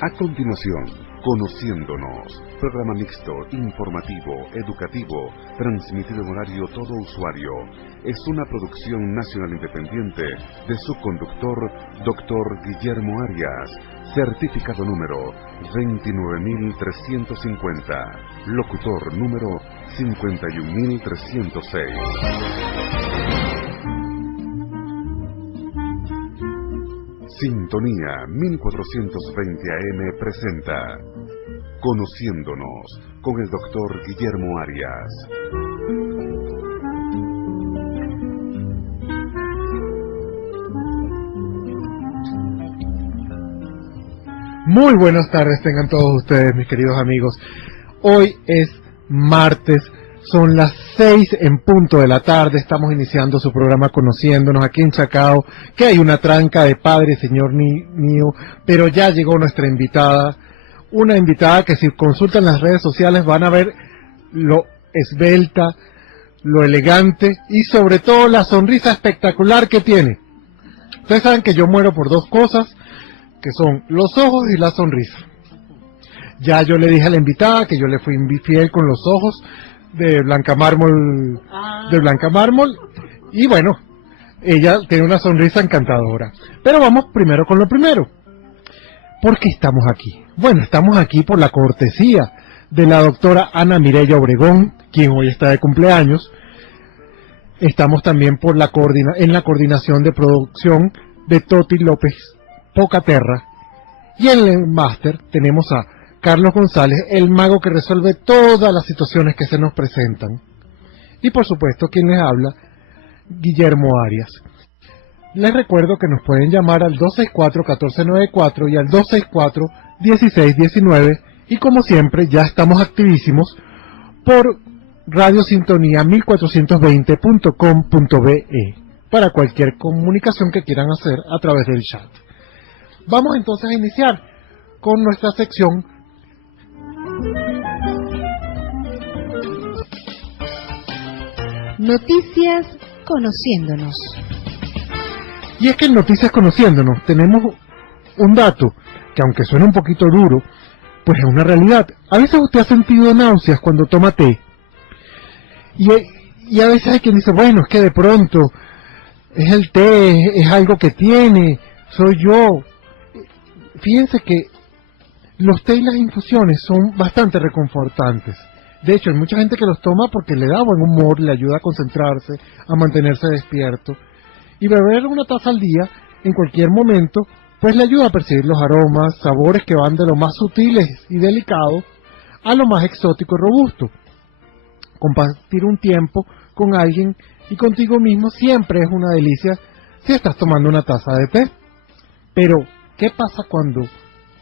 A continuación, Conociéndonos, programa mixto, informativo, educativo, transmitido en horario todo usuario. Es una producción nacional independiente de su conductor, Dr. Guillermo Arias, certificado número 29350, locutor número 51306. Sintonía 1420 AM presenta Conociéndonos con el Dr. Guillermo Arias. Muy buenas tardes tengan todos ustedes, mis queridos amigos. Hoy es martes, son las 6 en punto de la tarde, estamos iniciando su programa Conociéndonos aquí en Chacao, que hay una tranca de Padre Señor mío, pero ya llegó nuestra invitada, una invitada que si consultan las redes sociales van a ver lo esbelta, lo elegante y sobre todo la sonrisa espectacular que tiene. Ustedes saben que yo muero por dos cosas, que son los ojos y la sonrisa. Ya yo le dije a la invitada que yo le fui infiel con los ojos de Blanca Mármol, y bueno, ella tiene una sonrisa encantadora. Pero vamos primero con lo primero. ¿Por qué estamos aquí? Bueno, estamos aquí por la cortesía de la doctora Ana Mireya Obregón, quien hoy está de cumpleaños. Estamos también por en la coordinación de producción de Toti López Pocaterra, y en el máster tenemos a Carlos González, el mago que resuelve todas las situaciones que se nos presentan. Y por supuesto, quien les habla, Guillermo Arias. Les recuerdo que nos pueden llamar al 264-1494 y al 264-1619, y como siempre, ya estamos activísimos por Radio Sintonía 1420.com.be para cualquier comunicación que quieran hacer a través del chat. Vamos entonces a iniciar con nuestra sección Noticias Conociéndonos. Y es que en Noticias Conociéndonos tenemos un dato que, aunque suena un poquito duro, pues es una realidad. A veces usted ha sentido náuseas cuando toma té, y a veces hay quien dice, bueno, es que de pronto es el té, es algo que tiene, soy yo. Fíjense que los té y las infusiones son bastante reconfortantes. De hecho, hay mucha gente que los toma porque le da buen humor, le ayuda a concentrarse, a mantenerse despierto. Y beber una taza al día, en cualquier momento, pues le ayuda a percibir los aromas, sabores que van de lo más sutiles y delicados a lo más exótico y robusto. Compartir un tiempo con alguien y contigo mismo siempre es una delicia si estás tomando una taza de té. Pero, ¿qué pasa cuando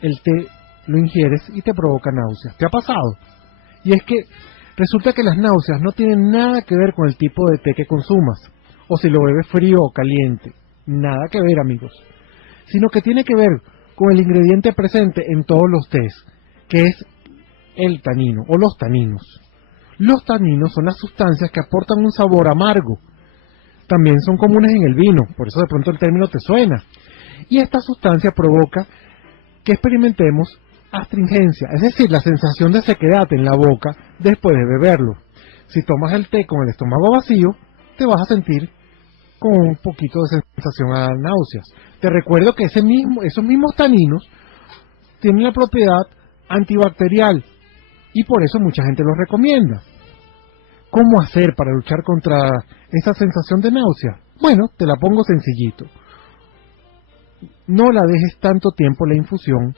el té lo ingieres y te provoca náuseas? ¿Qué ha pasado? Y es que resulta que las náuseas no tienen nada que ver con el tipo de té que consumas, o si lo bebes frío o caliente. Nada que ver, amigos. Sino que tiene que ver con el ingrediente presente en todos los tés, que es el tanino o los taninos. Los taninos son las sustancias que aportan un sabor amargo. También son comunes en el vino, por eso de pronto el término te suena. Y esta sustancia provoca que experimentemos astringencia, es decir, la sensación de sequedad en la boca después de beberlo. Si tomas el té con el estómago vacío, te vas a sentir con un poquito de sensación a náuseas. Te recuerdo que esos mismos taninos tienen la propiedad antibacterial y por eso mucha gente los recomienda. ¿Cómo hacer para luchar contra esa sensación de náusea? Bueno, te la pongo sencillito. No la dejes tanto tiempo la infusión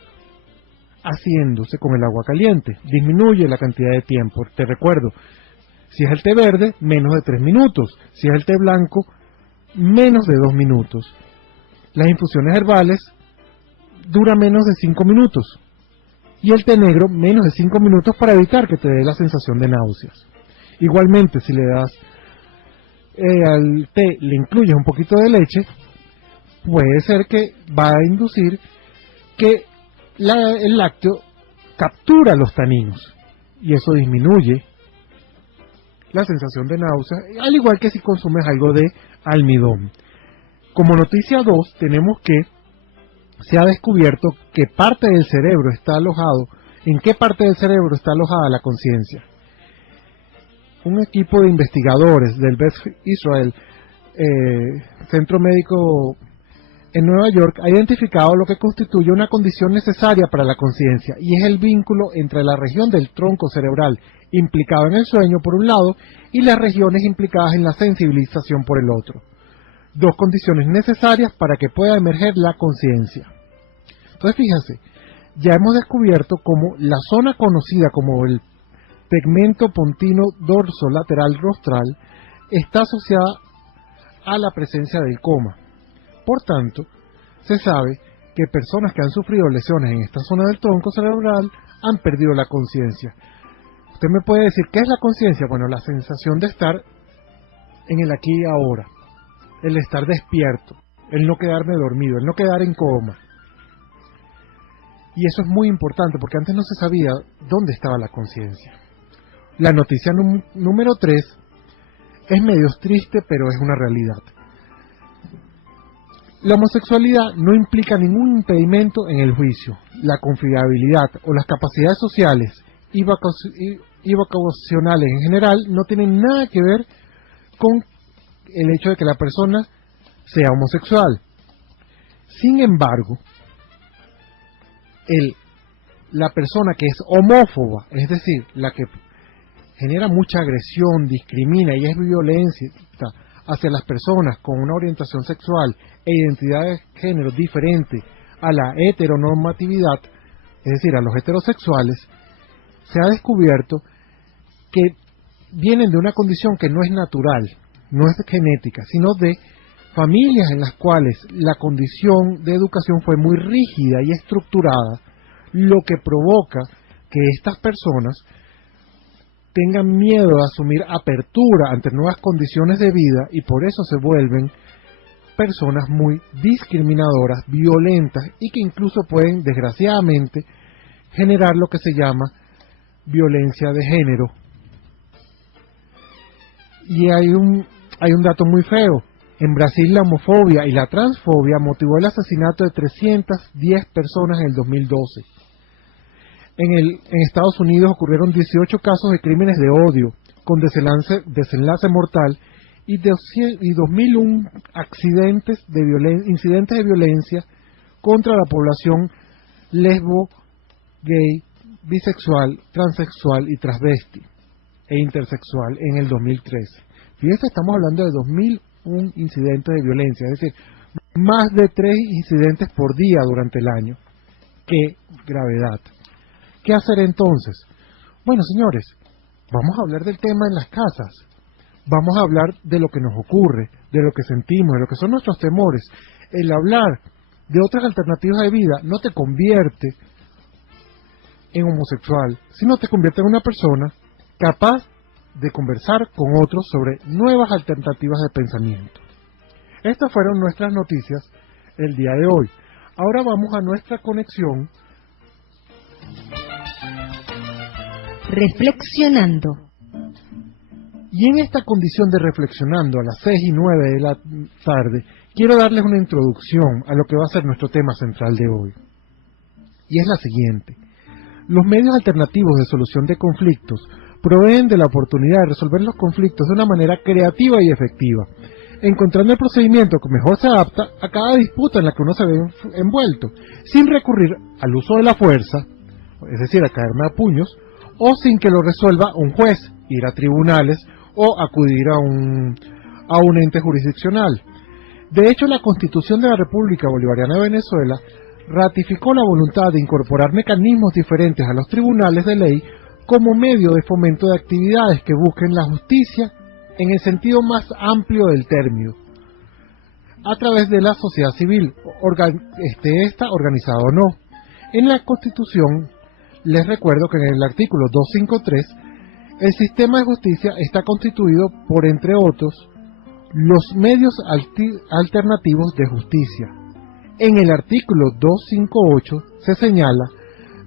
haciéndose con el agua caliente. Disminuye la cantidad de tiempo. Te recuerdo, si es el té verde, menos de 3 minutos. Si es el té blanco, menos de 2 minutos. Las infusiones herbales duran menos de 5 minutos. Y el té negro, menos de 5 minutos para evitar que te dé la sensación de náuseas. Igualmente, si le das al té, le incluyes un poquito de leche, puede ser que va a inducir que el lácteo captura los taninos y eso disminuye la sensación de náusea, al igual que si consumes algo de almidón. Como noticia 2 tenemos que se ha descubierto que parte del cerebro está alojado, en qué parte del cerebro está alojada la conciencia. Un equipo de investigadores del Beth Israel Centro Médico en Nueva York ha identificado lo que constituye una condición necesaria para la conciencia, y es el vínculo entre la región del tronco cerebral implicada en el sueño por un lado y las regiones implicadas en la sensibilización por el otro. Dos condiciones necesarias para que pueda emerger la conciencia. Entonces fíjense, ya hemos descubierto cómo la zona conocida como el tegmento pontino dorsolateral rostral está asociada a la presencia del coma. Por tanto, se sabe que personas que han sufrido lesiones en esta zona del tronco cerebral han perdido la conciencia. Usted me puede decir, ¿qué es la conciencia? Bueno, la sensación de estar en el aquí y ahora, el estar despierto, el no quedarme dormido, el no quedar en coma. Y eso es muy importante porque antes no se sabía dónde estaba la conciencia. La noticia número 3 es medio triste, pero es una realidad. La homosexualidad no implica ningún impedimento en el juicio. La confiabilidad o las capacidades sociales y vocacionales en general no tienen nada que ver con el hecho de que la persona sea homosexual. Sin embargo, la persona que es homófoba, es decir, la que genera mucha agresión, discrimina y es violencia hacia las personas con una orientación sexual e identidad de género diferente a la heteronormatividad, es decir, a los heterosexuales, se ha descubierto que vienen de una condición que no es natural, no es genética, sino de familias en las cuales la condición de educación fue muy rígida y estructurada, lo que provoca que estas personas tengan miedo de asumir apertura ante nuevas condiciones de vida y por eso se vuelven personas muy discriminadoras, violentas y que incluso pueden, desgraciadamente, generar lo que se llama violencia de género. Y hay un dato muy feo. En Brasil la homofobia y la transfobia motivó el asesinato de 310 personas en el 2012. En Estados Unidos ocurrieron 18 casos de crímenes de odio con desenlace mortal y 2001 incidentes de violencia contra la población lesbo, gay, bisexual, transexual y transvesti e intersexual en el 2013. Fíjense, estamos hablando de 2001 incidentes de violencia, es decir, más de 3 incidentes por día durante el año. ¡Qué gravedad! ¿Qué hacer entonces? Bueno, señores, vamos a hablar del tema en las casas. Vamos a hablar de lo que nos ocurre, de lo que sentimos, de lo que son nuestros temores. El hablar de otras alternativas de vida no te convierte en homosexual, sino te convierte en una persona capaz de conversar con otros sobre nuevas alternativas de pensamiento. Estas fueron nuestras noticias el día de hoy. Ahora vamos a nuestra conexión. Reflexionando. Y en esta condición de reflexionando a las 6:09 de la tarde, quiero darles una introducción a lo que va a ser nuestro tema central de hoy. Y es la siguiente. Los medios alternativos de solución de conflictos proveen de la oportunidad de resolver los conflictos de una manera creativa y efectiva, encontrando el procedimiento que mejor se adapta a cada disputa en la que uno se ve envuelto, sin recurrir al uso de la fuerza, es decir, a caerme a puños, o sin que lo resuelva un juez, ir a tribunales o acudir a un ente jurisdiccional. De hecho, la Constitución de la República Bolivariana de Venezuela ratificó la voluntad de incorporar mecanismos diferentes a los tribunales de ley como medio de fomento de actividades que busquen la justicia en el sentido más amplio del término, a través de la sociedad civil, esta organizada o no. En la Constitución, les recuerdo que en el artículo 253, el sistema de justicia está constituido por, entre otros, los medios alternativos de justicia. En el artículo 258 se señala,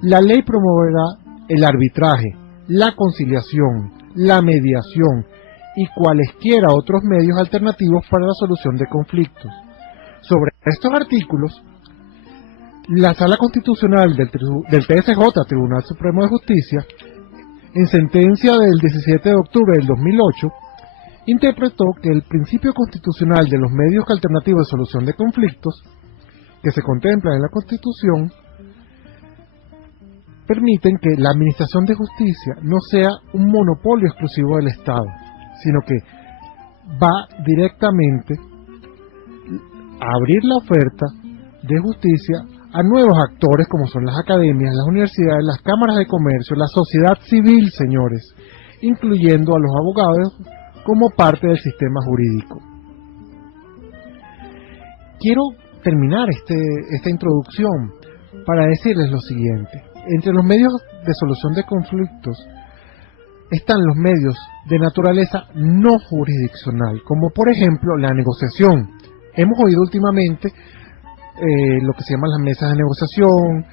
la ley promoverá el arbitraje, la conciliación, la mediación y cualesquiera otros medios alternativos para la solución de conflictos. Sobre estos artículos, La Sala Constitucional del TSJ, Tribunal Supremo de Justicia, en sentencia del 17 de octubre del 2008, interpretó que el principio constitucional de los medios alternativos de solución de conflictos, que se contemplan en la Constitución, permiten que la administración de justicia no sea un monopolio exclusivo del Estado, sino que va directamente a abrir la oferta de justicia a nuevos actores como son las academias, las universidades, las cámaras de comercio, la sociedad civil, señores, incluyendo a los abogados como parte del sistema jurídico. Quiero terminar esta introducción para decirles lo siguiente. Entre los medios de solución de conflictos están los medios de naturaleza no jurisdiccional, como por ejemplo la negociación. Hemos oído últimamente lo que se llaman las mesas de negociación,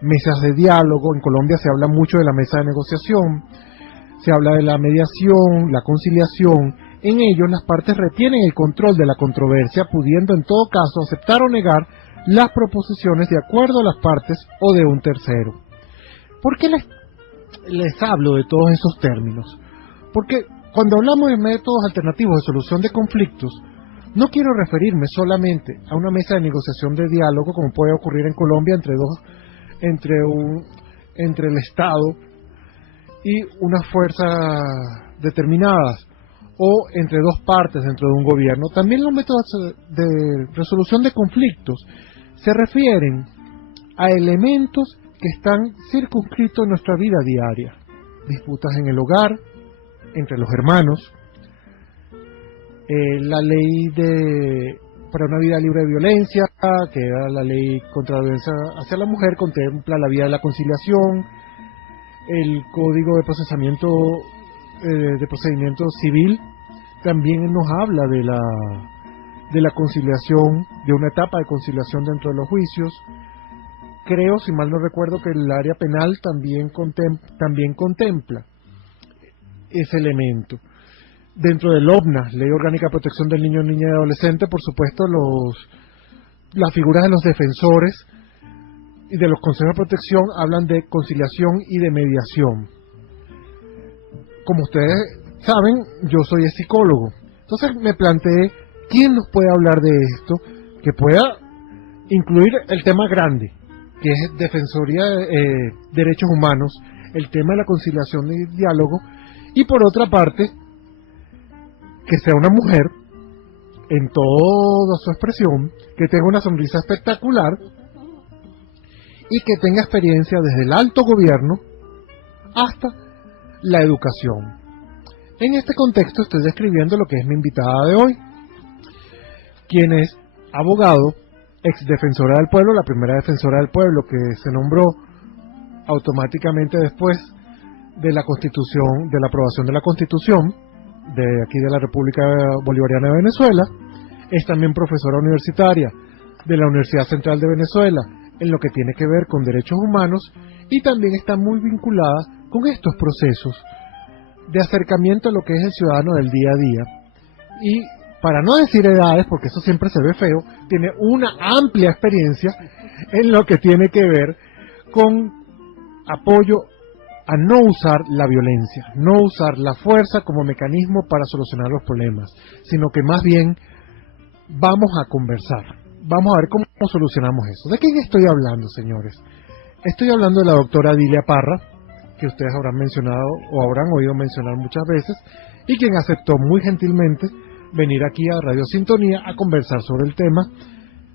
mesas de diálogo. En Colombia se habla mucho de la mesa de negociación, se habla de la mediación, la conciliación. En ellos las partes retienen el control de la controversia, pudiendo en todo caso aceptar o negar las proposiciones de acuerdo a las partes o de un tercero. ¿Por qué les hablo de todos esos términos? Porque cuando hablamos de métodos alternativos de solución de conflictos, no quiero referirme solamente a una mesa de negociación de diálogo como puede ocurrir en Colombia entre el Estado y unas fuerzas determinadas, o entre dos partes dentro de un gobierno. También los métodos de resolución de conflictos se refieren a elementos que están circunscritos en nuestra vida diaria. Disputas en el hogar, entre los hermanos, la ley para una vida libre de violencia, que era la ley contra la violencia hacia la mujer, contempla la vía de la conciliación. El Código de Procedimiento Civil también nos habla de la conciliación, de una etapa de conciliación dentro de los juicios. Creo, si mal no recuerdo, que el área penal también contempla ese elemento. Dentro del OVNA, Ley Orgánica de Protección del Niño, Niña y Adolescente, por supuesto, las figuras de los defensores y de los consejos de protección hablan de conciliación y de mediación. Como ustedes saben, yo soy psicólogo. Entonces me planteé, ¿quién nos puede hablar de esto? Que pueda incluir el tema grande, que es Defensoría de Derechos Humanos, el tema de la conciliación y diálogo, y por otra parte, que sea una mujer, en toda su expresión, que tenga una sonrisa espectacular, y que tenga experiencia desde el alto gobierno hasta la educación. En este contexto estoy describiendo lo que es mi invitada de hoy, quien es abogado, ex defensora del pueblo, la primera defensora del pueblo que se nombró automáticamente después de la Constitución, de la aprobación de la Constitución de aquí de la República Bolivariana de Venezuela. Es también profesora universitaria de la Universidad Central de Venezuela en lo que tiene que ver con derechos humanos, y también está muy vinculada con estos procesos de acercamiento a lo que es el ciudadano del día a día. Y para no decir edades, porque eso siempre se ve feo, tiene una amplia experiencia en lo que tiene que ver con apoyo a no usar la violencia, no usar la fuerza como mecanismo para solucionar los problemas, sino que más bien vamos a conversar, vamos a ver cómo solucionamos eso. ¿De quién estoy hablando, señores? Estoy hablando de la doctora Dilia Parra, que ustedes habrán mencionado o habrán oído mencionar muchas veces, y quien aceptó muy gentilmente venir aquí a Radio Sintonía a conversar sobre el tema.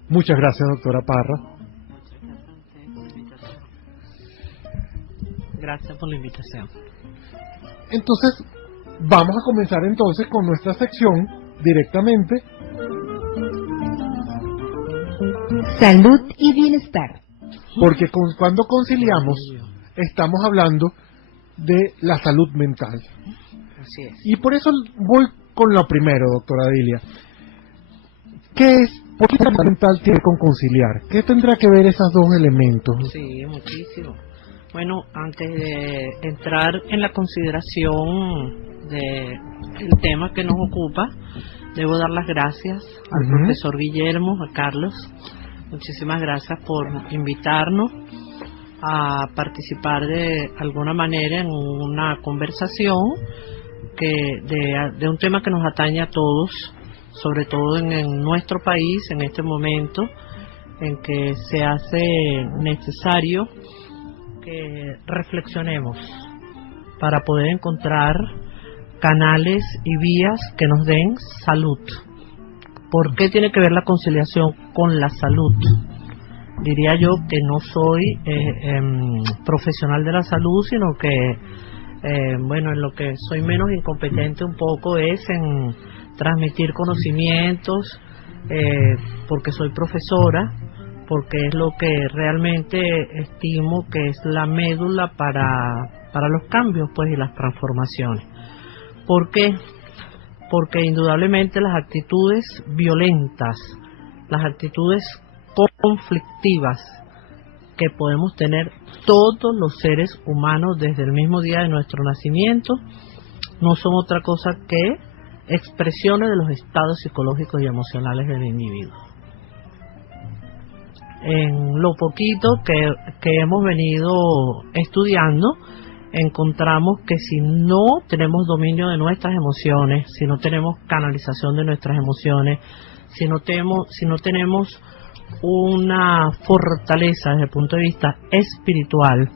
Muchas gracias, doctora Parra. Gracias por la invitación. Entonces, vamos a comenzar entonces con nuestra sección directamente. Salud y bienestar. Porque cuando conciliamos, estamos hablando de la salud mental. Así es. Y por eso voy con lo primero, doctora Dilia. ¿Por qué la salud mental tiene con conciliar? ¿Qué tendrá que ver esos dos elementos? Sí, muchísimo. Bueno, antes de entrar en la consideración del tema que nos ocupa, debo dar las gracias al profesor Guillermo, a Carlos, Muchísimas gracias por invitarnos a participar de alguna manera en una conversación de un tema que nos atañe a todos, sobre todo en nuestro país en este momento en que se hace necesario que reflexionemos para poder encontrar canales y vías que nos den salud. ¿Por qué tiene que ver la conciliación con la salud? Diría yo que no soy profesional de la salud, sino que, en lo que soy menos incompetente un poco es en transmitir conocimientos, porque soy profesora, porque es lo que realmente estimo que es la médula para los cambios, pues, y las transformaciones. ¿Por qué? Porque indudablemente las actitudes violentas, las actitudes conflictivas que podemos tener todos los seres humanos desde el mismo día de nuestro nacimiento, no son otra cosa que expresiones de los estados psicológicos y emocionales del individuo. En lo poquito que hemos venido estudiando, encontramos que si no tenemos dominio de nuestras emociones, si no tenemos canalización de nuestras emociones, si no tenemos una fortaleza desde el punto de vista espiritual,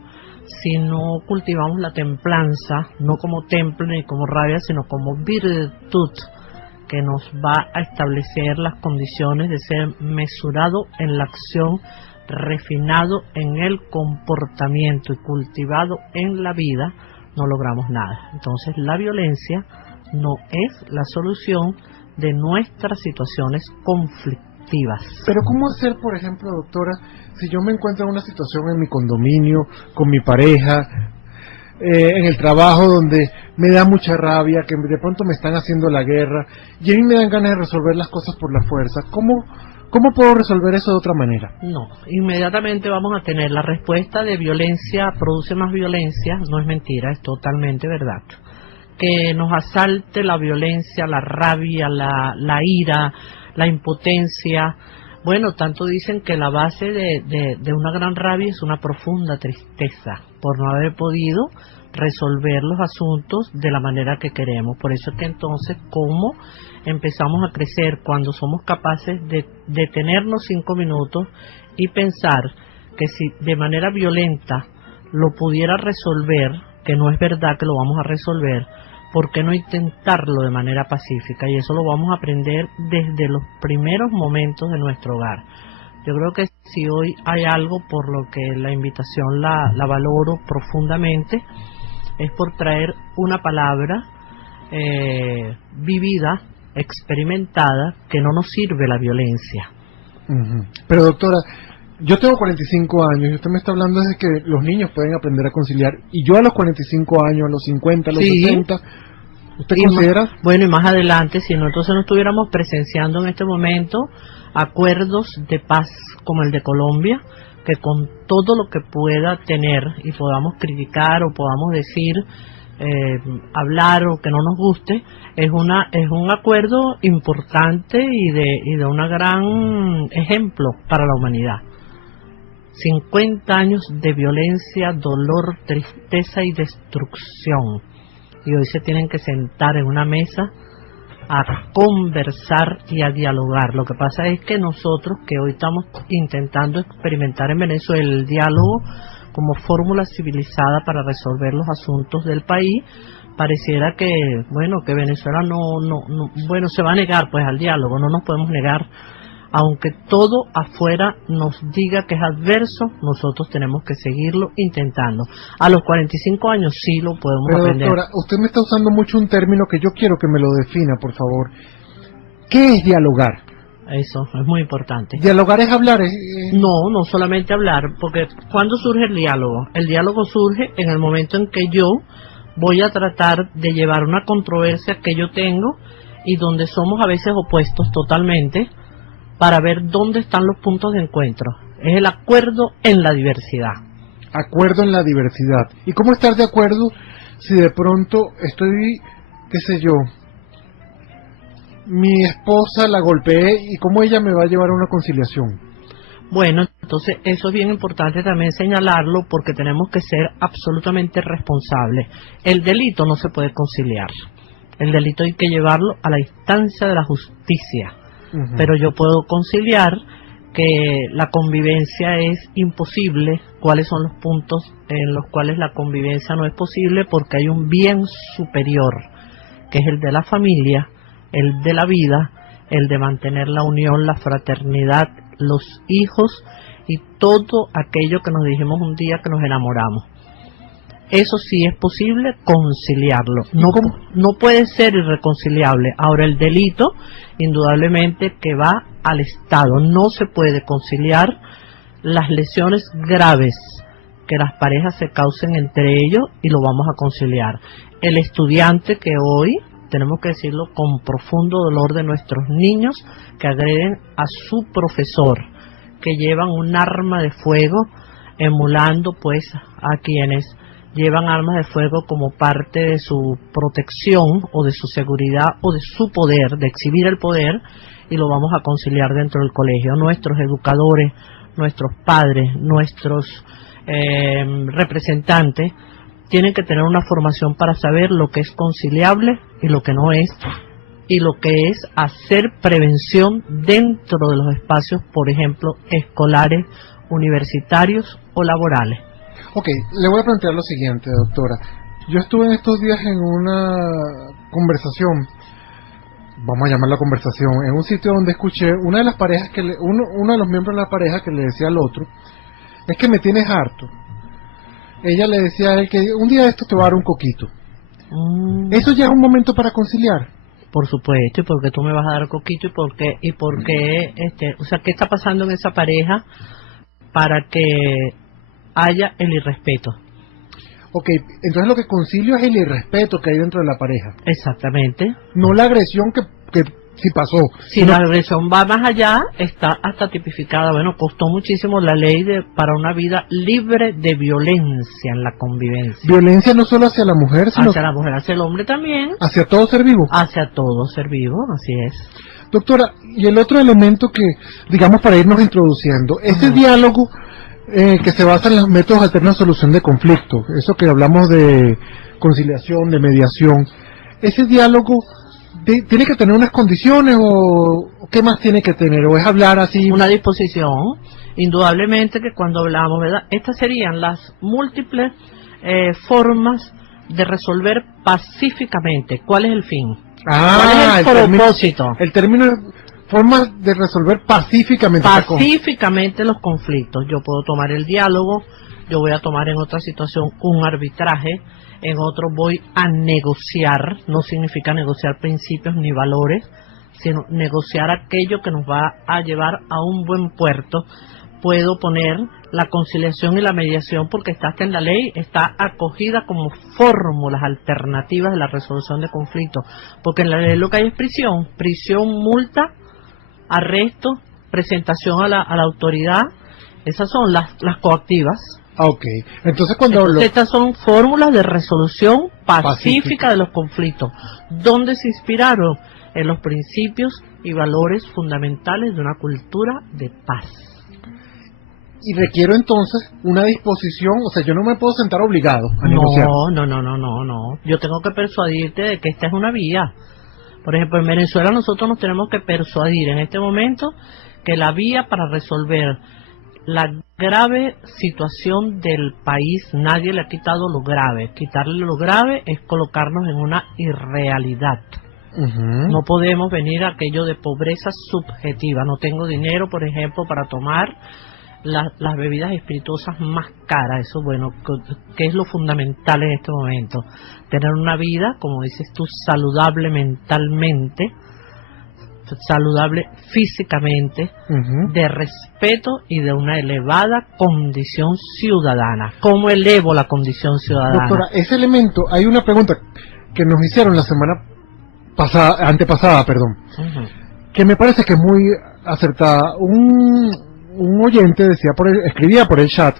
si no cultivamos la templanza, no como temple ni como rabia, sino como virtud, que nos va a establecer las condiciones de ser mesurado en la acción, refinado en el comportamiento y cultivado en la vida, no logramos nada. Entonces la violencia no es la solución de nuestras situaciones conflictivas. Pero ¿cómo hacer, por ejemplo, doctora, si yo me encuentro en una situación en mi condominio, con mi pareja, en el trabajo donde me da mucha rabia, que de pronto me están haciendo la guerra, y a mí me dan ganas de resolver las cosas por la fuerza? ¿Cómo puedo resolver eso de otra manera? No, inmediatamente vamos a tener la respuesta de violencia produce más violencia, no es mentira, es totalmente verdad. Que nos asalte la violencia, la rabia, la ira, la impotencia. Bueno, tanto dicen que la base de una gran rabia es una profunda tristeza por no haber podido resolver los asuntos de la manera que queremos. Por eso es que entonces, ¿cómo empezamos a crecer? Cuando somos capaces de detenernos 5 minutos y pensar que si de manera violenta lo pudiera resolver, que no es verdad que lo vamos a resolver, ¿por qué no intentarlo de manera pacífica? Y eso lo vamos a aprender desde los primeros momentos de nuestro hogar. Yo creo que si hoy hay algo por lo que la invitación la valoro profundamente, es por traer una palabra vivida, experimentada, que no nos sirve la violencia. Pero doctora, yo tengo 45 años y usted me está hablando de que los niños pueden aprender a conciliar, y yo a los 45 años, a los 50, a los 60, ¿usted considera? Bueno, y más adelante, si no, entonces no estuviéramos presenciando en este momento acuerdos de paz como el de Colombia, que con todo lo que pueda tener y podamos criticar o podamos decir, hablar o que no nos guste, es un acuerdo importante y de una gran ejemplo para la humanidad. 50 años de violencia, dolor, tristeza y destrucción, y hoy se tienen que sentar en una mesa a conversar y a dialogar. Lo que pasa es que nosotros, que hoy estamos intentando experimentar en Venezuela el diálogo como fórmula civilizada para resolver los asuntos del país, pareciera que Venezuela no se va a negar pues al diálogo. No nos podemos negar, aunque todo afuera nos diga que es adverso, nosotros tenemos que seguirlo intentando. A los 45 años sí lo podemos aprender. Doctora, usted me está usando mucho un término que yo quiero que me lo defina, por favor. ¿Qué es dialogar? Eso es muy importante. ¿Dialogar es hablar? No solamente hablar, porque ¿cuándo surge el diálogo? El diálogo surge en el momento en que yo voy a tratar de llevar una controversia que yo tengo y donde somos a veces opuestos totalmente, para ver dónde están los puntos de encuentro. Es el acuerdo en la diversidad. Acuerdo en la diversidad. ¿Y cómo estar de acuerdo si de pronto estoy, qué sé yo, mi esposa la golpeé, y cómo ella me va a llevar a una conciliación? Bueno, entonces eso es bien importante también señalarlo porque tenemos que ser absolutamente responsables. El delito no se puede conciliar. El delito hay que llevarlo a la instancia de la justicia. Pero yo puedo conciliar que la convivencia es imposible. ¿Cuáles son los puntos en los cuales la convivencia no es posible? Porque hay un bien superior, que es el de la familia, el de la vida, el de mantener la unión, la fraternidad, los hijos y todo aquello que nos dijimos un día que nos enamoramos. Eso sí es posible conciliarlo. No puede ser irreconciliable. Ahora, el delito, indudablemente que va al Estado. No se puede conciliar las lesiones graves que las parejas se causen entre ellos y lo vamos a conciliar. El estudiante que hoy, tenemos que decirlo con profundo dolor, de nuestros niños que agreden a su profesor, que llevan un arma de fuego, emulando pues a quienes llevan armas de fuego como parte de su protección o de su seguridad o de su poder, de exhibir el poder, y lo vamos a conciliar dentro del colegio. Nuestros educadores, nuestros padres, nuestros representantes tienen que tener una formación para saber lo que es conciliable y lo que no es, y lo que es hacer prevención dentro de los espacios, por ejemplo, escolares, universitarios o laborales. Ok, le voy a plantear lo siguiente, doctora. Yo estuve en estos días en una conversación, vamos a llamarla conversación, en un sitio donde escuché una de las parejas uno de los miembros de la pareja que le decía al otro: es que me tienes harto. Ella le decía a él que un día de esto te va a dar un coquito. Eso ya es un momento para conciliar. Por supuesto, y porque tú me vas a dar coquito, y por qué, o sea, ¿qué está pasando en esa pareja para que haya el irrespeto? Ok, entonces lo que concilio es el irrespeto que hay dentro de la pareja. Exactamente. No la agresión que sí pasó. Si la agresión va más allá, está hasta tipificada. Bueno, costó muchísimo la ley para una vida libre de violencia en la convivencia. Violencia no solo hacia la mujer, sino hacia la mujer, hacia el hombre también. Hacia todo ser vivo. Hacia todo ser vivo, así es. Doctora, y el otro elemento que, digamos, para irnos introduciendo, ese diálogo que se basa en los métodos alternos de solución de conflictos, eso que hablamos de conciliación, de mediación, ese diálogo tiene que tener unas condiciones, o qué más tiene que tener, o es hablar así. Una disposición, indudablemente que cuando hablamos, ¿verdad? Estas serían las múltiples formas de resolver pacíficamente. ¿Cuál es el fin? ¿Cuál es el propósito? El término formas de resolver pacíficamente. Pacíficamente los conflictos. Yo puedo tomar el diálogo, yo voy a tomar en otra situación un arbitraje, en otro voy a negociar. No significa negociar principios ni valores, sino negociar aquello que nos va a llevar a un buen puerto. Puedo poner la conciliación y la mediación porque está hasta en la ley, está acogida como fórmulas alternativas de la resolución de conflictos, porque en la ley lo que hay es prisión, multa, arresto, presentación a la autoridad. Esas son las coactivas. Ok, entonces estas son fórmulas de resolución pacífica de los conflictos, donde se inspiraron en los principios y valores fundamentales de una cultura de paz. Y requiero entonces una disposición, o sea, yo no me puedo sentar obligado a negociar. No. Yo tengo que persuadirte de que esta es una vía. Por ejemplo, en Venezuela nosotros nos tenemos que persuadir en este momento que la vía para resolver la grave situación del país, nadie le ha quitado lo grave. Quitarle lo grave es colocarnos en una irrealidad. No podemos venir a aquello de pobreza subjetiva. No tengo dinero, por ejemplo, para tomar las bebidas espirituosas más caras. Eso, bueno, que es lo fundamental en este momento. Tener una vida, como dices tú, saludable mentalmente, saludable físicamente, de respeto y de una elevada condición ciudadana. ¿Cómo elevo la condición ciudadana? Doctora, ese elemento, hay una pregunta que nos hicieron la semana antepasada, que me parece que es muy acertada. Un oyente escribía por el chat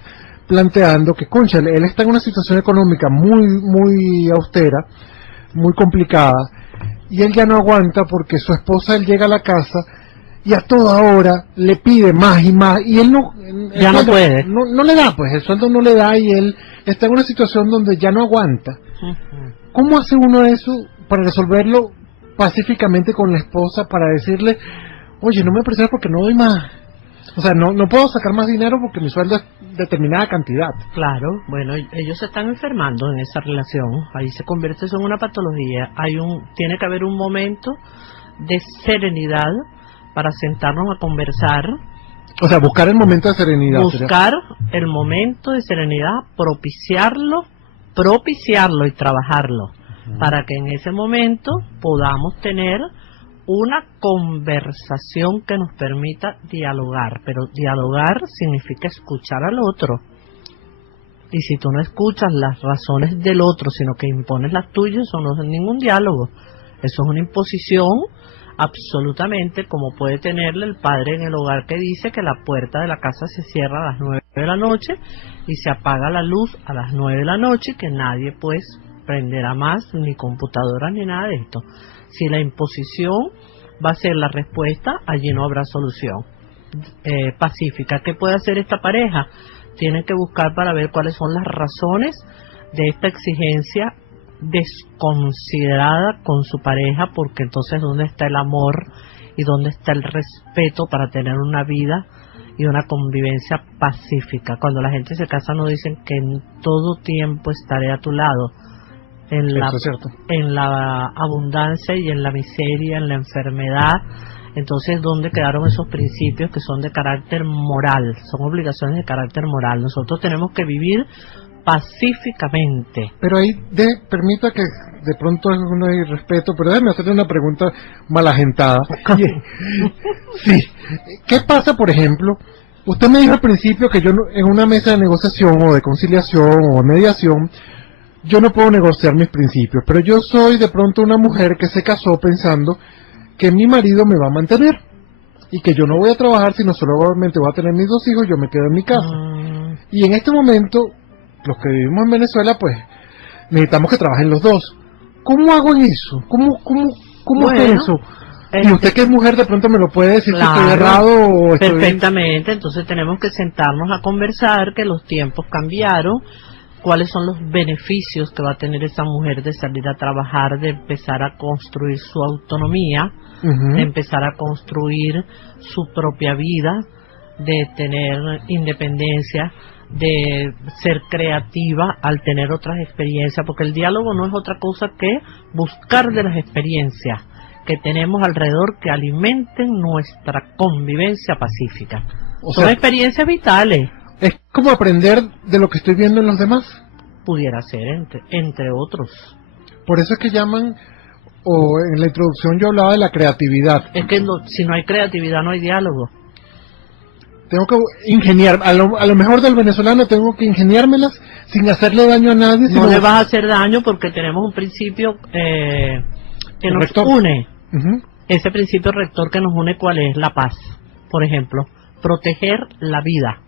planteando que, concha, él está en una situación económica muy austera, muy complicada, y él ya no aguanta porque su esposa, él llega a la casa y a toda hora le pide más y más, y él no... Ya no puede. No le da, pues el sueldo no le da, y él está en una situación donde ya no aguanta. ¿Cómo hace uno eso para resolverlo pacíficamente con la esposa, para decirle, oye, no me presiones porque no doy más? O sea, no puedo sacar más dinero porque mi sueldo es determinada cantidad. Claro, bueno, ellos se están enfermando en esa relación, ahí se convierte eso en una patología. Tiene que haber un momento de serenidad para sentarnos a conversar. O sea, buscar el momento de serenidad. Buscar el momento de serenidad, propiciarlo y trabajarlo, para que en ese momento podamos tener una conversación que nos permita dialogar. Pero dialogar significa escuchar al otro. Y si tú no escuchas las razones del otro, sino que impones las tuyas, eso no es ningún diálogo. Eso es una imposición, absolutamente, como puede tenerle el padre en el hogar que dice que la puerta de la casa se cierra a las 9 de la noche y se apaga la luz a las 9 de la noche, que nadie pues prenderá más ni computadora ni nada de esto. Si la imposición va a ser la respuesta, allí no habrá solución pacífica. ¿Qué puede hacer esta pareja? Tienen que buscar para ver cuáles son las razones de esta exigencia desconsiderada con su pareja, porque entonces ¿dónde está el amor y dónde está el respeto para tener una vida y una convivencia pacífica? Cuando la gente se casa no dicen que en todo tiempo estaré a tu lado, en la abundancia y en la miseria, en la enfermedad. Entonces, ¿dónde quedaron esos principios que son de carácter moral? Son obligaciones de carácter moral. Nosotros tenemos que vivir pacíficamente. Pero ahí permita que de pronto es un irrespeto, pero déjeme hacerle una pregunta malagentada. Sí. ¿Qué pasa, por ejemplo? Usted me dijo al principio que yo en una mesa de negociación o de conciliación o mediación, yo no puedo negociar mis principios, pero yo soy de pronto una mujer que se casó pensando que mi marido me va a mantener y que yo no voy a trabajar, sino solamente voy a tener mis 2 hijos, yo me quedo en mi casa. Y en este momento, los que vivimos en Venezuela, pues necesitamos que trabajen los dos. ¿Cómo hago en eso? ¿Cómo es eso? Y usted que es mujer de pronto me lo puede decir, claro, si estoy errado o estoy perfectamente bien. Entonces tenemos que sentarnos a conversar, que los tiempos cambiaron, cuáles son los beneficios que va a tener esa mujer de salir a trabajar, de empezar a construir su autonomía, de empezar a construir su propia vida, de tener independencia, de ser creativa al tener otras experiencias, porque el diálogo no es otra cosa que buscar de las experiencias que tenemos alrededor que alimenten nuestra convivencia pacífica. Son experiencias vitales. Es como aprender de lo que estoy viendo en los demás. Pudiera ser, entre otros. Por eso es que llaman, o en la introducción yo hablaba de la creatividad. Es que si no hay creatividad no hay diálogo. Tengo que ingeniar, a lo mejor del venezolano tengo que ingeniármelas sin hacerle daño a nadie. No le vas a hacer daño porque tenemos un principio que nos rector une. Ese principio rector que nos une, ¿cuál es? La paz, por ejemplo. Proteger la vida.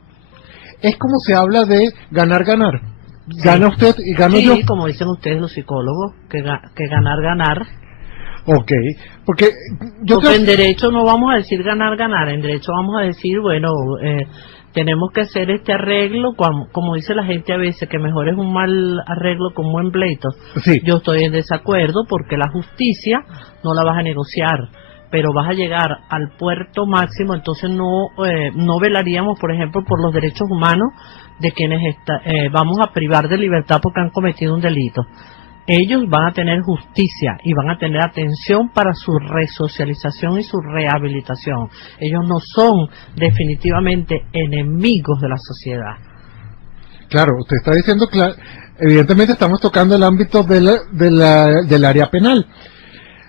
Es como se habla de ganar. Gana usted y gano yo. Sí, como dicen ustedes los psicólogos, que ganar. Ok, porque en derecho no vamos a decir ganar, en derecho vamos a decir, bueno, tenemos que hacer este arreglo, como dice la gente a veces, que mejor es un mal arreglo que un buen pleito. Sí. Yo estoy en desacuerdo porque la justicia no la vas a negociar, pero vas a llegar al puerto máximo, entonces no velaríamos, por ejemplo, por los derechos humanos de quienes vamos a privar de libertad porque han cometido un delito. Ellos van a tener justicia y van a tener atención para su resocialización y su rehabilitación. Ellos no son definitivamente enemigos de la sociedad. Claro, usted está diciendo, evidentemente estamos tocando el ámbito del área penal.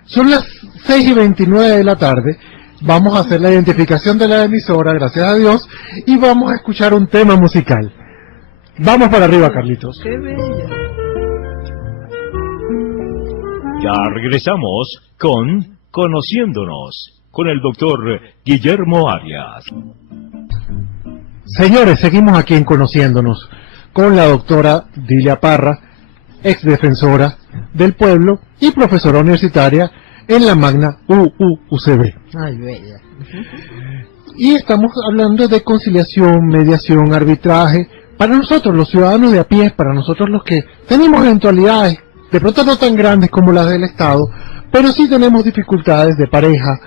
Son las 6:29 de la tarde, vamos a hacer la identificación de la emisora, gracias a Dios, y vamos a escuchar un tema musical. Vamos para arriba, Carlitos. ¡Qué bella! Ya regresamos con Conociéndonos, con el doctor Guillermo Arias. Señores, seguimos aquí en Conociéndonos, con la doctora Dilia Parra, ex defensora del pueblo y profesora universitaria en la magna UCB. Ay, bella. Y estamos hablando de conciliación, mediación, arbitraje, para nosotros los ciudadanos de a pie, para nosotros los que tenemos eventualidades, de pronto no tan grandes como las del Estado, pero sí tenemos dificultades de pareja,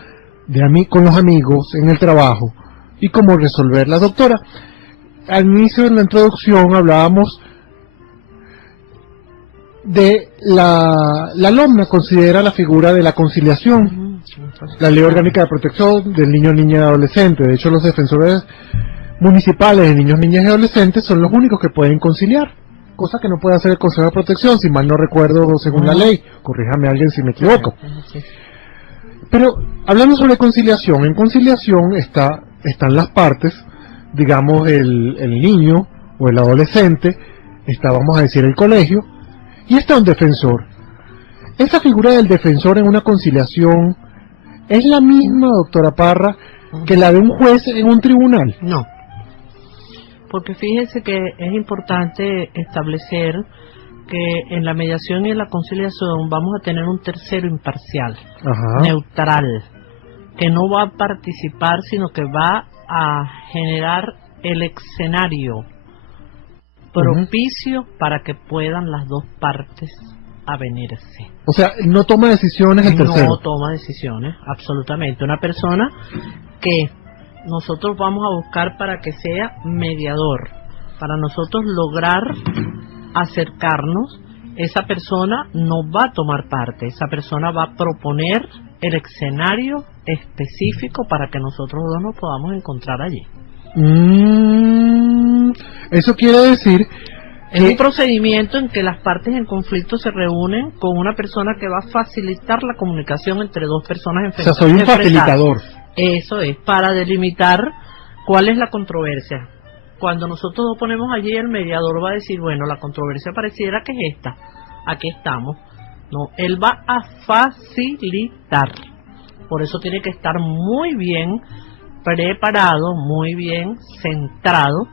con los amigos, en el trabajo, y cómo resolverlas. Doctora, al inicio de la introducción hablábamos de la LOMNA considera la figura de la conciliación, la Ley Orgánica de Protección del Niño, Niña y Adolescente. De hecho, los defensores municipales de niños, niñas y adolescentes son los únicos que pueden conciliar, cosa que no puede hacer el Consejo de Protección, si mal no recuerdo, según la ley. Corríjame alguien si me equivoco. Pero hablando sobre conciliación, en conciliación están las partes, digamos el niño o el adolescente, está, vamos a decir, el colegio, y está un defensor. Esa figura del defensor en una conciliación es la misma, doctora Parra, que la de un juez en un tribunal. No, porque fíjese que es importante establecer que en la mediación y en la conciliación vamos a tener un tercero imparcial, neutral, que no va a participar, sino que va a generar el escenario propicio para que puedan las dos partes avenirse. O sea, no toma decisiones el tercero. No toma decisiones, absolutamente. Una persona que nosotros vamos a buscar para que sea mediador, para nosotros lograr acercarnos, esa persona no va a tomar parte, esa persona va a proponer el escenario específico para que nosotros dos nos podamos encontrar allí. Eso quiere decir es un procedimiento en que las partes en conflicto se reúnen con una persona que va a facilitar la comunicación entre dos personas enfrentadas. O sea, soy un facilitador. Eso es, para delimitar cuál es la controversia. Cuando nosotros dos ponemos allí, el mediador va a decir, bueno, la controversia pareciera que es esta, aquí estamos. No, él va a facilitar. Por eso tiene que estar muy bien preparado, muy bien centrado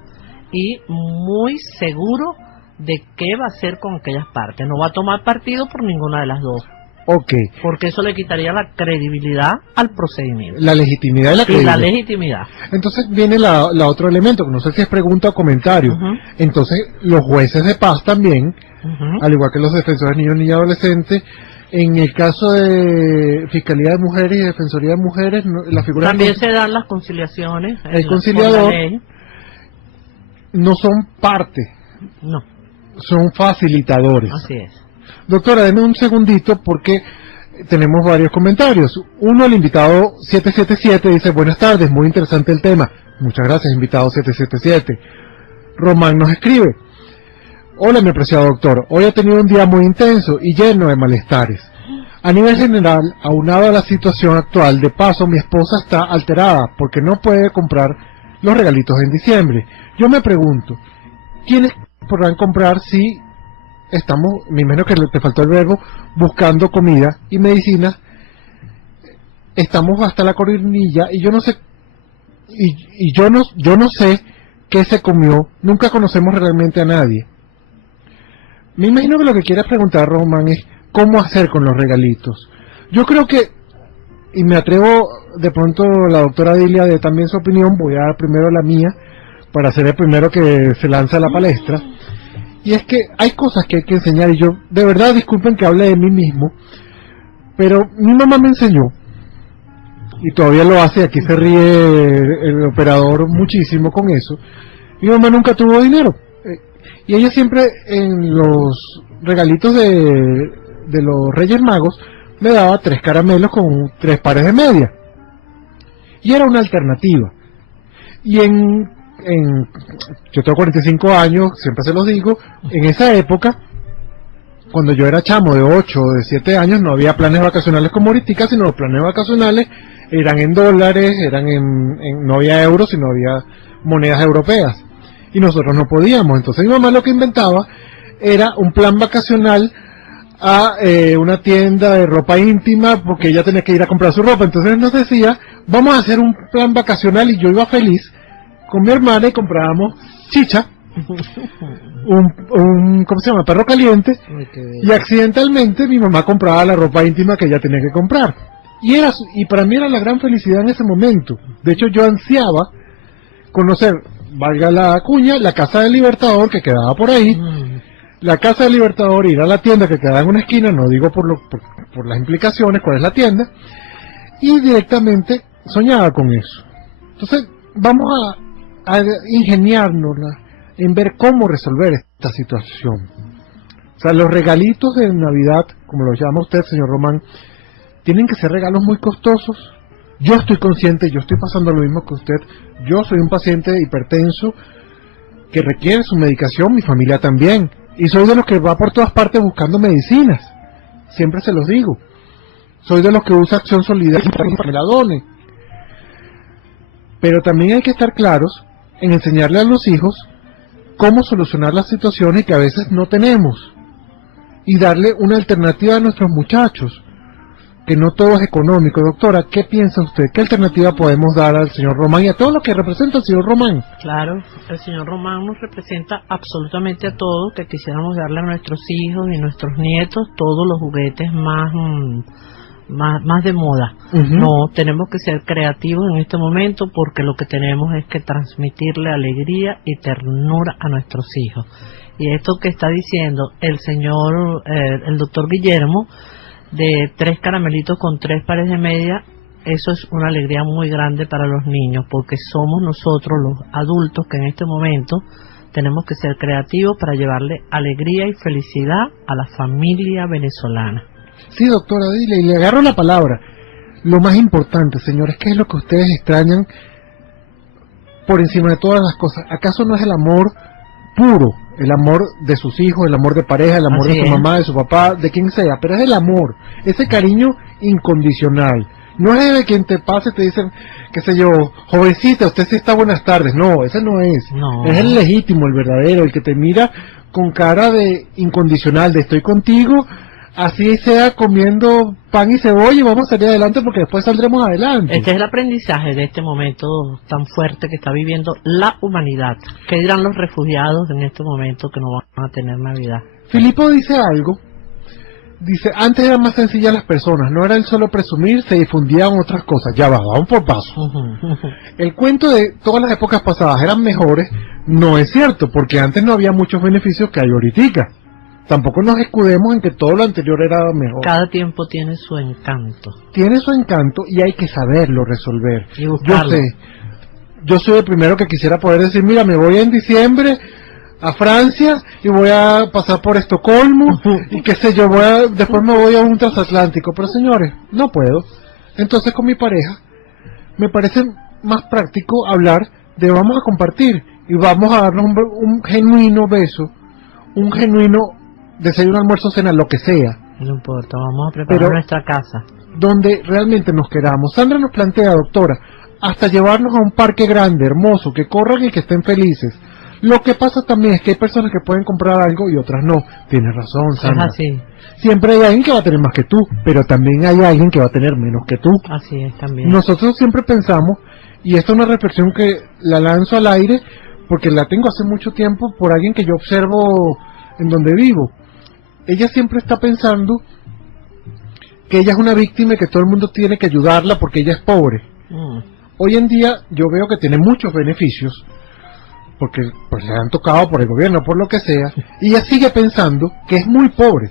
y muy seguro de qué va a hacer con aquellas partes. No va a tomar partido por ninguna de las dos. Ok. Porque eso le quitaría la credibilidad al procedimiento. La legitimidad y la credibilidad. Y la legitimidad. Entonces viene la otro elemento, que no sé si es pregunta o comentario. Entonces, los jueces de paz también, al igual que los defensores de niños, niñas y adolescentes, en el caso de Fiscalía de Mujeres y Defensoría de Mujeres, la figura también se dan las conciliaciones. El conciliador no son parte. No. Son facilitadores. Así es. Doctora, deme un segundito porque tenemos varios comentarios. Uno, el invitado 777 dice, buenas tardes, muy interesante el tema. Muchas gracias, invitado 777. Román nos escribe, hola mi apreciado doctor, hoy he tenido un día muy intenso y lleno de malestares. A nivel general, aunado a la situación actual, de paso mi esposa está alterada porque no puede comprar los regalitos en diciembre. Yo me pregunto, ¿quiénes podrán comprar si estamos, me imagino que te faltó el verbo, buscando comida y medicina? Estamos hasta la coronilla y yo no sé, y yo no sé qué se comió, nunca conocemos realmente a nadie. Me imagino que lo que quieres preguntar, Román, es cómo hacer con los regalitos. Yo creo que, y me atrevo, de pronto la doctora Dilia de también su opinión, voy a dar primero la mía, para ser el primero que se lanza a la palestra, y es que hay cosas que hay que enseñar, y yo, de verdad, disculpen que hable de mí mismo, pero mi mamá me enseñó, y todavía lo hace, aquí se ríe el operador muchísimo con eso. Mi mamá nunca tuvo dinero, y ella siempre en los regalitos de los Reyes Magos me daba 3 caramelos con 3 pares de media, y era una alternativa. Y yo tengo 45 años, siempre se los digo, en esa época, cuando yo era chamo de 8 o de 7 años, no había planes vacacionales como ahorita, sino los planes vacacionales eran en dólares, no había euros, sino había monedas europeas. Y nosotros no podíamos. Entonces mi mamá lo que inventaba era un plan vacacional a una tienda de ropa íntima, porque ella tenía que ir a comprar su ropa. Entonces nos decía, vamos a hacer un plan vacacional, y yo iba feliz con mi hermana y comprábamos chicha, ¿cómo se llama? Perro caliente, Uy, qué bello. y accidentalmente mi mamá compraba la ropa íntima que ella tenía que comprar. Y para mí era la gran felicidad en ese momento. De hecho, yo ansiaba conocer, valga la cuña, la casa del Libertador que quedaba por ahí, la casa del Libertador, ir a la tienda que quedaba en una esquina, no digo por las implicaciones, cuál es la tienda, y directamente soñaba con eso. Entonces, vamos a ingeniárnosla en ver cómo resolver esta situación. O sea, los regalitos de Navidad, como lo llama usted, señor Román, tienen que ser regalos muy costosos. Yo estoy consciente, yo estoy pasando lo mismo que usted. Yo soy un paciente hipertenso que requiere su medicación, mi familia también. Y soy de los que va por todas partes buscando medicinas. Siempre se los digo. Soy de los que usa Acción Solidaria para que me la done. Pero también hay que estar claros en enseñarle a los hijos cómo solucionar las situaciones que a veces no tenemos. Y darle una alternativa a nuestros muchachos. Que no todo es económico. Doctora, ¿qué piensa usted? ¿Qué alternativa podemos dar al señor Román y a todo lo que representa el señor Román? Claro, el señor Román nos representa absolutamente a todos, que quisiéramos darle a nuestros hijos y nuestros nietos todos los juguetes más de moda. No, tenemos que ser creativos en este momento porque lo que tenemos es que transmitirle alegría y ternura a nuestros hijos. Y esto que está diciendo el doctor Guillermo, de 3 caramelitos con 3 pares de media, eso es una alegría muy grande para los niños, porque somos nosotros los adultos que en este momento tenemos que ser creativos para llevarle alegría y felicidad a la familia venezolana. Sí, doctora, dile, y le agarro la palabra. Lo más importante, señores, ¿qué es lo que ustedes extrañan por encima de todas las cosas? ¿Acaso no es el amor puro? El amor de sus hijos, el amor de pareja, el amor Así de su es. mamá, de su papá, de quien sea, pero es el amor, ese cariño incondicional. No es de quien te pase y te dicen, qué sé yo, jovencita, usted sí está buenas tardes. No, ese no es. No. Es el legítimo, el verdadero, el que te mira con cara de incondicional, de estoy contigo, así sea comiendo pan y cebolla y vamos a salir adelante porque después saldremos adelante. Este es el aprendizaje de este momento tan fuerte que está viviendo la humanidad. ¿Qué dirán los refugiados en este momento que no van a tener Navidad? Filipo dice algo, dice, antes eran más sencillas las personas, no era el solo presumir, se difundían otras cosas. Ya va, vamos por paso. El cuento de todas las épocas pasadas eran mejores, no es cierto, porque antes no había muchos beneficios que hay ahorita. Tampoco nos escudemos en que todo lo anterior era mejor. Cada tiempo tiene su encanto. Tiene su encanto y hay que saberlo resolver. Y buscarlo. Yo soy el primero que quisiera poder decir, mira, me voy en diciembre a Francia y voy a pasar por Estocolmo y qué sé yo, después me voy a un transatlántico. Pero señores, no puedo. Entonces con mi pareja me parece más práctico hablar de vamos a compartir y vamos a darnos un genuino beso, un genuino desayuno, almuerzo, cena, lo que sea, No importa, vamos a preparar nuestra casa. donde realmente nos queramos. Sandra nos plantea, doctora, hasta llevarnos a un parque grande, hermoso, que corran y que estén felices. Lo que pasa también es que hay personas que pueden comprar algo y otras no. Tienes razón, Sandra. Es así. Siempre hay alguien que va a tener más que tú, pero también hay alguien que va a tener menos que tú. Así es también. Nosotros siempre pensamos, y esta es una reflexión que la lanzo al aire, porque la tengo hace mucho tiempo por alguien que yo observo en donde vivo. Ella siempre está pensando que ella es una víctima y que todo el mundo tiene que ayudarla porque ella es pobre. Hoy en día yo veo que tiene muchos beneficios, porque pues le han tocado por el gobierno, por lo que sea, y ella sigue pensando que es muy pobre,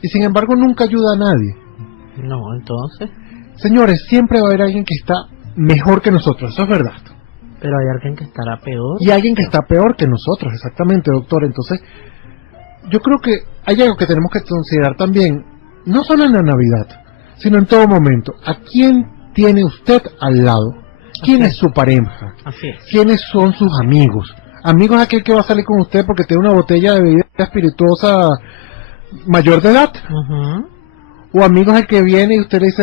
y sin embargo nunca ayuda a nadie. No, entonces. Señores, siempre va a haber alguien que está mejor que nosotros, eso es verdad. Pero hay alguien que estará peor. Y alguien que está peor que nosotros, exactamente, doctor. Entonces, yo creo que hay algo que tenemos que considerar también, no solo en la Navidad, sino en todo momento. ¿A quién tiene usted al lado? ¿Quién es su pareja? Así es. ¿Quiénes son sus amigos? Amigos es aquel que va a salir con usted porque tiene una botella de bebida espirituosa mayor de edad. O amigos es el que viene y usted le dice,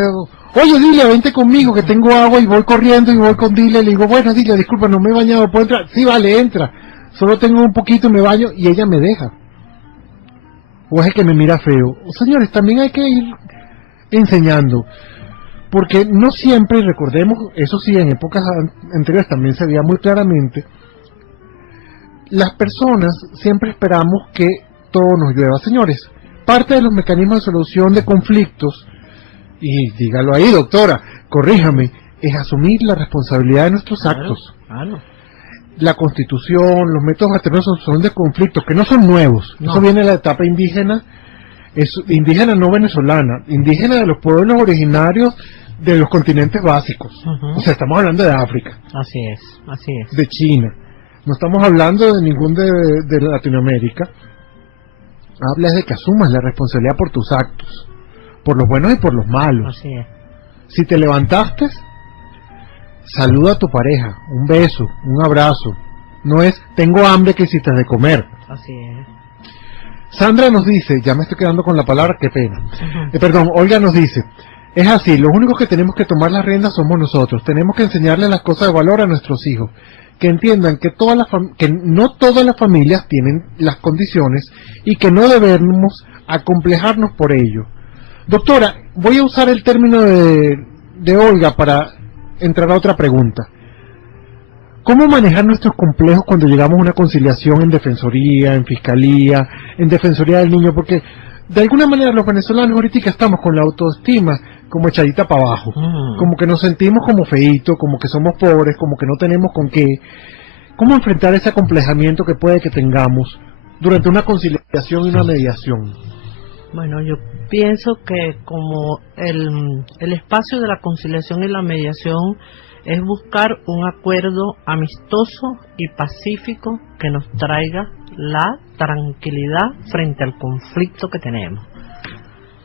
oye, Dile, vente conmigo que tengo agua, y voy corriendo y voy con Dile, le digo, bueno, Dile, disculpa, no me he bañado, ¿puedo entrar? Sí, vale, entra. Solo tengo un poquito y me baño, y ella me deja. O es el que me mira feo. Señores, también hay que ir enseñando. Porque no siempre, y recordemos, eso sí, en épocas anteriores también se veía muy claramente, las personas siempre esperamos que todo nos llueva. Señores, parte de los mecanismos de solución de conflictos, y dígalo ahí, doctora, corríjame, es asumir la responsabilidad de nuestros actos. Claro. La Constitución, los métodos alternativos de solución de conflictos, que no son nuevos, No. eso viene de la etapa indígena, es indígena no venezolana, indígena de los pueblos originarios de los continentes básicos. Ujú. O sea, estamos hablando de África, Así es. de China, no estamos hablando de ningún de Latinoamérica. Habla de que asumas la responsabilidad por tus actos, por los buenos y por los malos. Así es. Si te levantaste, saluda a tu pareja, un beso, un abrazo. No es, tengo hambre, que hiciste de comer. Así es. Sandra nos dice, ya me estoy quedando con la palabra, qué pena. Ujú. Perdón, Olga nos dice, es así, los únicos que tenemos que tomar las riendas somos nosotros. Tenemos que enseñarles las cosas de valor a nuestros hijos. Que entiendan que que no todas las familias tienen las condiciones y que no debemos acomplejarnos por ello. Doctora, voy a usar el término de Olga para entrar a otra pregunta. ¿Cómo manejar nuestros complejos cuando llegamos a una conciliación en defensoría, en fiscalía, en defensoría del niño? Porque de alguna manera los venezolanos ahorita estamos con la autoestima como echadita para abajo, como que nos sentimos como feitos, como que somos pobres, como que no tenemos con qué. ¿Cómo enfrentar ese acomplejamiento que puede que tengamos durante una conciliación y una mediación? Bueno, yo pienso que como el espacio de la conciliación y la mediación es buscar un acuerdo amistoso y pacífico que nos traiga la tranquilidad frente al conflicto que tenemos.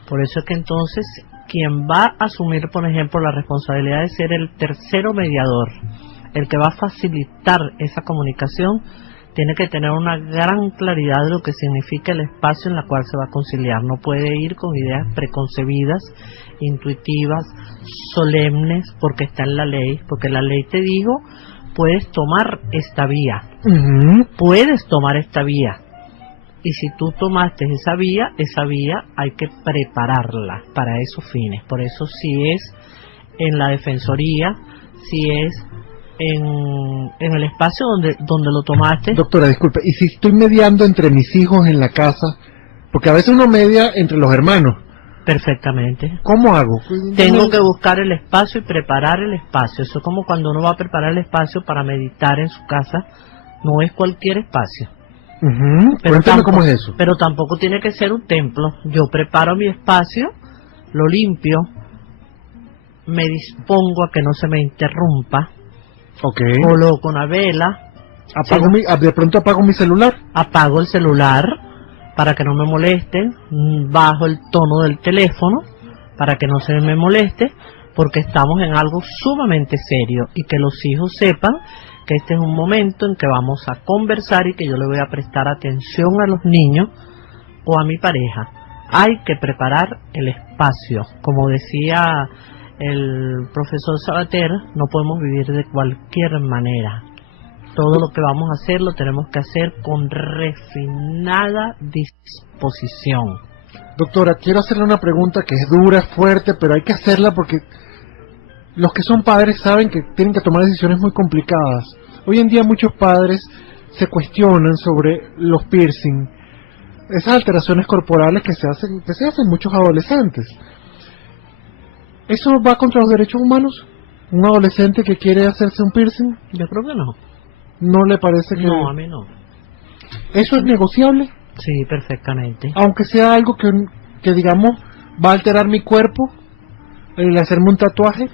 Por eso es que entonces quien va a asumir, por ejemplo, la responsabilidad de ser el tercero mediador, el que va a facilitar esa comunicación, tiene que tener una gran claridad de lo que significa el espacio en el cual se va a conciliar. No puede ir con ideas preconcebidas, intuitivas, solemnes, porque está en la ley, porque la ley te dijo, puedes tomar esta vía, puedes tomar esta vía. Y si tú tomaste esa vía hay que prepararla para esos fines. Por eso si es en la defensoría, si es en el espacio donde lo tomaste. Doctora, disculpe, ¿y si estoy mediando entre mis hijos en la casa? Porque a veces uno media entre los hermanos. Perfectamente. ¿Cómo hago? Tengo que buscar el espacio y preparar el espacio. Eso es como cuando uno va a preparar el espacio para meditar en su casa. No es cualquier espacio. Cuéntame cómo es eso. Pero tampoco tiene que ser un templo. Yo preparo mi espacio, lo limpio, me dispongo a que no se me interrumpa, coloco una vela, de pronto apago mi celular. Apago el celular para que no me molesten, bajo el tono del teléfono para que no se me moleste, porque estamos en algo sumamente serio y que los hijos sepan que este es un momento en que vamos a conversar y que yo le voy a prestar atención a los niños o a mi pareja. Hay que preparar el espacio. Como decía el profesor Sabater, no podemos vivir de cualquier manera. Todo lo que vamos a hacer lo tenemos que hacer con refinada disposición. Doctora, quiero hacerle una pregunta que es dura, es fuerte, pero hay que hacerla porque los que son padres saben que tienen que tomar decisiones muy complicadas. Hoy en día muchos padres se cuestionan sobre los piercing, esas alteraciones corporales que se hacen muchos adolescentes. ¿Eso va contra los derechos humanos? ¿Un adolescente que quiere hacerse un piercing? Yo creo que no. ¿No le parece que...? No, a mí no. ¿Eso es negociable? Sí, perfectamente. Aunque sea algo que digamos, va a alterar mi cuerpo, el hacerme un tatuaje.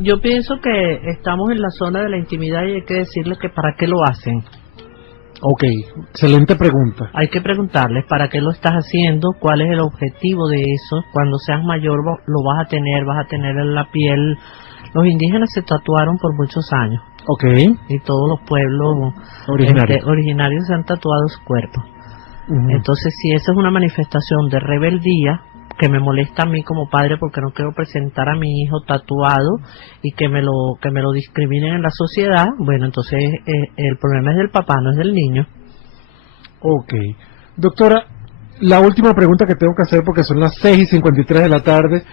Yo pienso que estamos en la zona de la intimidad y hay que decirles que para qué lo hacen. Ok, excelente pregunta. Hay que preguntarles para qué lo estás haciendo, cuál es el objetivo de eso. Cuando seas mayor lo vas a tener en la piel. Los indígenas se tatuaron por muchos años. Ok. Y todos los pueblos originarios se han tatuado su cuerpo. Entonces, si esa es una manifestación de rebeldía que me molesta a mí como padre porque no quiero presentar a mi hijo tatuado y que me lo discriminen en la sociedad, bueno, entonces el problema es del papá, no es del niño. Ok. Doctora, la última pregunta que tengo que hacer porque son las 6:53 de la tarde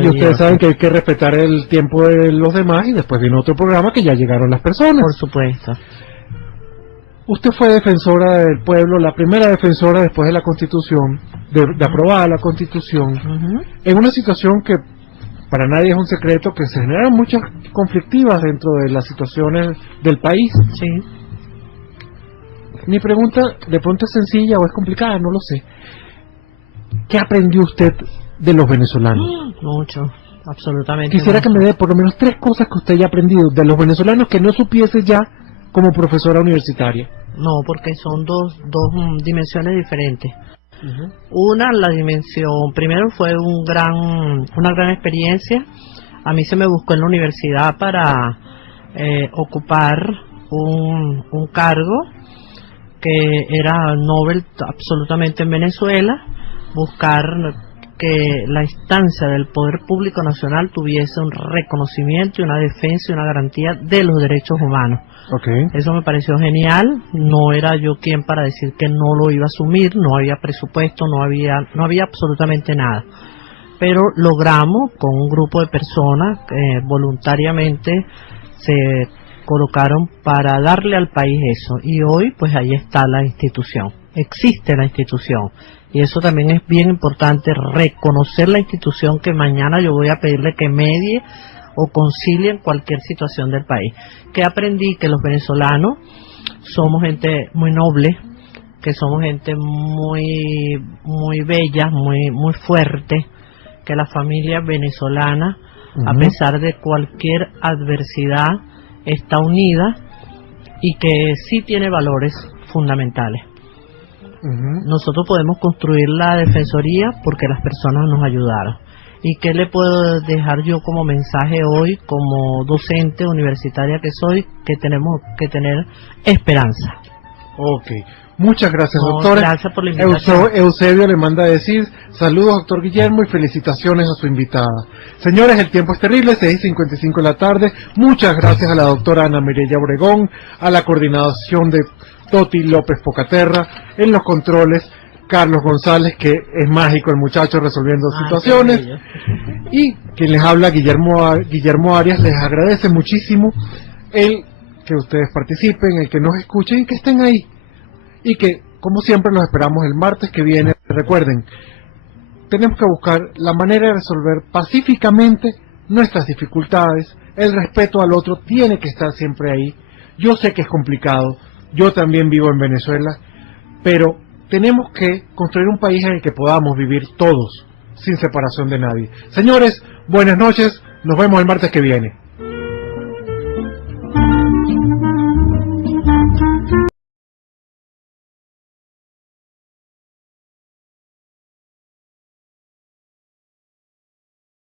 y ustedes saben que hay que respetar el tiempo de los demás y después viene otro programa que ya llegaron las personas. Por supuesto. Usted fue defensora del pueblo, la primera defensora después de la Constitución, de aprobada la Constitución, en una situación que para nadie es un secreto, que se generan muchas conflictivas dentro de las situaciones del país. Sí. Mi pregunta de pronto es sencilla o es complicada, no lo sé. ¿Qué aprendió usted de los venezolanos? Mucho, absolutamente. Quisiera que me dé por lo menos 3 cosas que usted haya aprendido de los venezolanos que no supiese ya como profesora universitaria. No, porque son dos dimensiones diferentes. Una, la dimensión, primero fue una gran experiencia. A mí se me buscó en la universidad para ocupar un cargo que era Nobel absolutamente en Venezuela, buscar que la instancia del Poder Público Nacional tuviese un reconocimiento y una defensa y una garantía de los derechos humanos. Okay. Eso me pareció genial. No era yo quien para decir que no lo iba a asumir, no había presupuesto, no había absolutamente nada. Pero logramos, con un grupo de personas que voluntariamente se colocaron para darle al país eso. Y hoy, pues ahí está la institución. Existe la institución. Y eso también es bien importante, reconocer la institución, que mañana yo voy a pedirle que medie o concilie en cualquier situación del país. Que aprendí que los venezolanos somos gente muy noble, que somos gente muy muy bella, muy fuerte, que la familia venezolana, a pesar de cualquier adversidad, está unida y que sí tiene valores fundamentales. Nosotros podemos construir la defensoría porque las personas nos ayudaron. ¿Y qué le puedo dejar yo como mensaje hoy, como docente universitaria que soy? Que tenemos que tener esperanza. Ok, muchas gracias, No, doctor. gracias por la invitación. Eusebio le manda a decir, saludos, doctor Guillermo, y felicitaciones a su invitada. Señores, el tiempo es terrible, 6:55 de la tarde. Muchas gracias a la doctora Ana Mireya Obregón, a la coordinación de Toti López Pocaterra, en los controles Carlos González, que es mágico el muchacho resolviendo situaciones, y quien les habla, Guillermo Arias. Les agradece muchísimo el que ustedes participen, el que nos escuchen y que estén ahí, y que como siempre los esperamos el martes que viene. Recuerden, tenemos que buscar la manera de resolver pacíficamente nuestras dificultades. El respeto al otro tiene que estar siempre ahí. Yo sé que es complicado, yo también vivo en Venezuela, pero tenemos que construir un país en el que podamos vivir todos, sin separación de nadie. Señores, buenas noches, nos vemos el martes que viene.